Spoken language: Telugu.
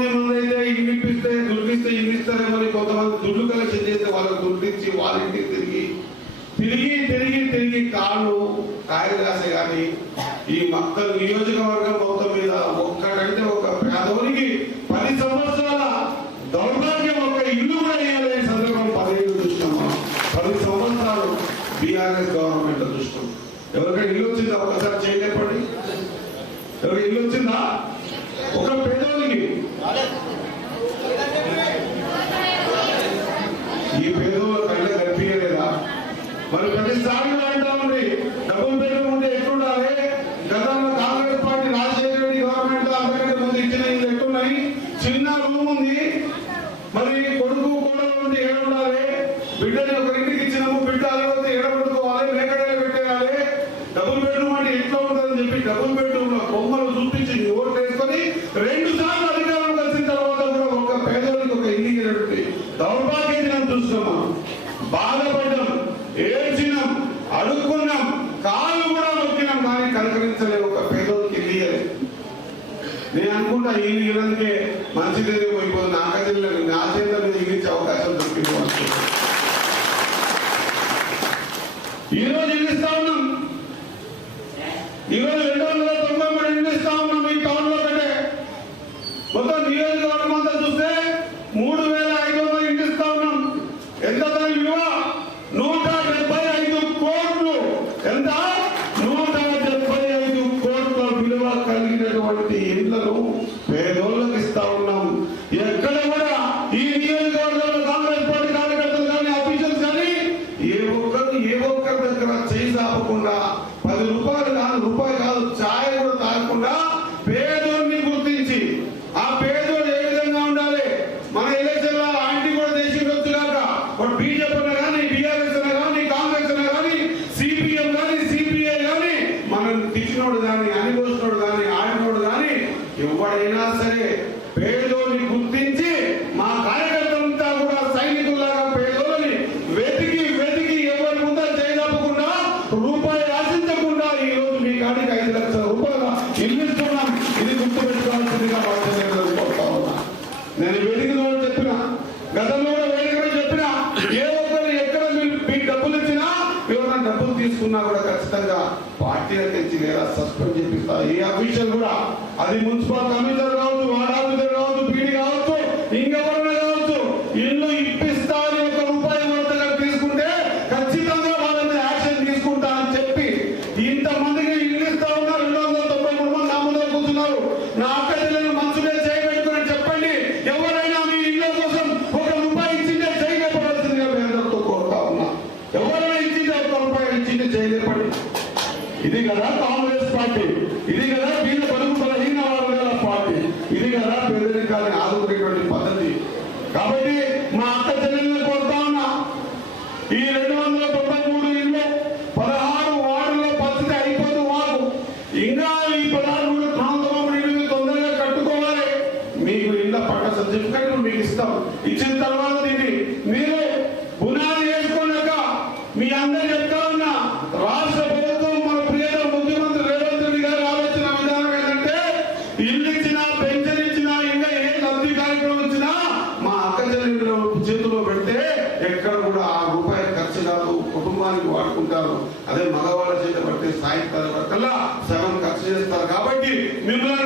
ఇంకా కొన్ని మంది అయితే ఇల్లు ఇప్పిస్తే దుడ్డు ఇస్తే ఇస్తారేమని కొంతమంది దుడ్డు కలెక్షన్ చేస్తే వాళ్ళకి దుడ్డు ఇచ్చి తిరిగి తిరిగి తిరిగి తిరిగి కాళ్ళు కాయలు కాసే కానీ ఈ మొత్తం నియోజకవర్గం మొత్తం మీద ఒక్కడంటే ఒక పేదవునికి పది సంవత్సరాల దౌర్భాగ్యం ఒక ఇల్లు కూడా వేయాలనే సందర్భం పదిహేను చూసినాం పది సంవత్సరాలు బీఆర్ఎస్ గవర్నమెంట్ చూసినాం. ఎవరికైనా ఇల్లు వచ్చిందా? ఒకసారి చేయలేపండి ఎవరికి ఇల్లు వచ్చిందా? ఒక ఈ పేదోళ్ళ కళ్ళ కనిపించలేదా? మరి ప్రతిసారి అంటామండి. డబ్బులు పెట్టడం ఉంటే ఎట్లుండాలి? గతంలో కాంగ్రెస్ పార్టీ రాజశేఖర రెడ్డి గవర్నమెంట్ అంతకంటే ముందు ఇచ్చిన ఇల్లు ఎట్లున్నాయి? చిన్న రూమ్ ఉంది. మరి కొడుకు కూడా ఉంటే ఏడు ఉండాలి బిడ్డని ఒక ఏడ్చినాం అడుక్కున్నాం కాళ్ళు కూడా నొక్కినాం కానీ కలకరించలే ఒక పేదోడికి ఇల్లు నేను అనుకుంటా ఈ నీళ్ళకే మంచి తెలియ పోయిపోతుంది నాకజిల్లా నా చేత మీద ఇచ్చే అవకాశం దొరికింది ఈరోజు ఈ ఉన్నాం? ఈరోజు రెండు వందల తొంభై మూడు ఇల్లు ఉన్నాం ఈ టౌన్లో కంటే. మొత్తం నియోజకవర్గం అంతా చూస్తే మూడు పది రూపాయలు కాదు రూపాయి కాదు. తీసుకున్నా కూడా ఖచ్చితంగా పార్టీ తెచ్చి లేదా సస్పెండ్ చేపిస్తారు ఏ అఫీషియల్ కూడా అది మున్సిపల్ కమిషనర్ కావచ్చు వార్డ్ ఆఫీసర్ కావచ్చు పీడీ కావచ్చు ఇంకెవరైనా కావచ్చు ఇల్లు ఇప్పిస్తా అని ఒక రూపాయి వరదగా తీసుకుంటే ఖచ్చితంగా వాళ్ళ మీద యాక్షన్ తీసుకుంటా అని చెప్పి ఇంతమందికి ఇల్లు ఇస్తా ఉన్నారు రెండు వందల తొంభై మూడు మంది నా ముందర కూర్చున్నారు నా అక్క చెల్లెలు మంచు మీద చేయబెట్టుకుని చెప్పండి ఎవరైనా మీ ఇళ్ళ కోసం ఒక రూపాయి ఇచ్చిందే చేయలేపడాల్సిందిగా మీ అందరితో కోరుతా ఉన్నా ఎవరైనా ఇచ్చిందే ఒక రూపాయి చెప్పండి? ఇది కదా కాంగ్రెస్ పార్టీ. ఇది కదా వీళ్ళ పలుకు బలహీన వర్గాల పార్టీ. ఇది కదా పేదరికాన్ని ఆదుకునేటువంటి పద్ధతి. కాబట్టి మా అక్క చెల్లెల్ని కోరుతా ఉన్నా ఈ రెండు వందల తొంభై మూడు ఇళ్ళు పదహారు వార్డుల్లో పరిస్థితి అయిపోదు వారు ఇంకా ఈ పదహారు మూడు ప్రాంతం ఇళ్ళు తొందరగా కట్టుకోవాలి. మీకు ఇళ్ళ పట్ట సర్టిఫికెట్ మీకు ఇస్తాం. ఇచ్చిన తర్వాత దీన్ని ఎక్కడ కూడా ఆ రూపాయి ఖర్చు కాదు కుటుంబానికి వాడుకుంటారు. అదే మగవాళ్ళ చేత పట్టే సాయంకాలం వరకల్లా సగం ఖర్చు చేస్తారు. కాబట్టి మిమ్మల్ని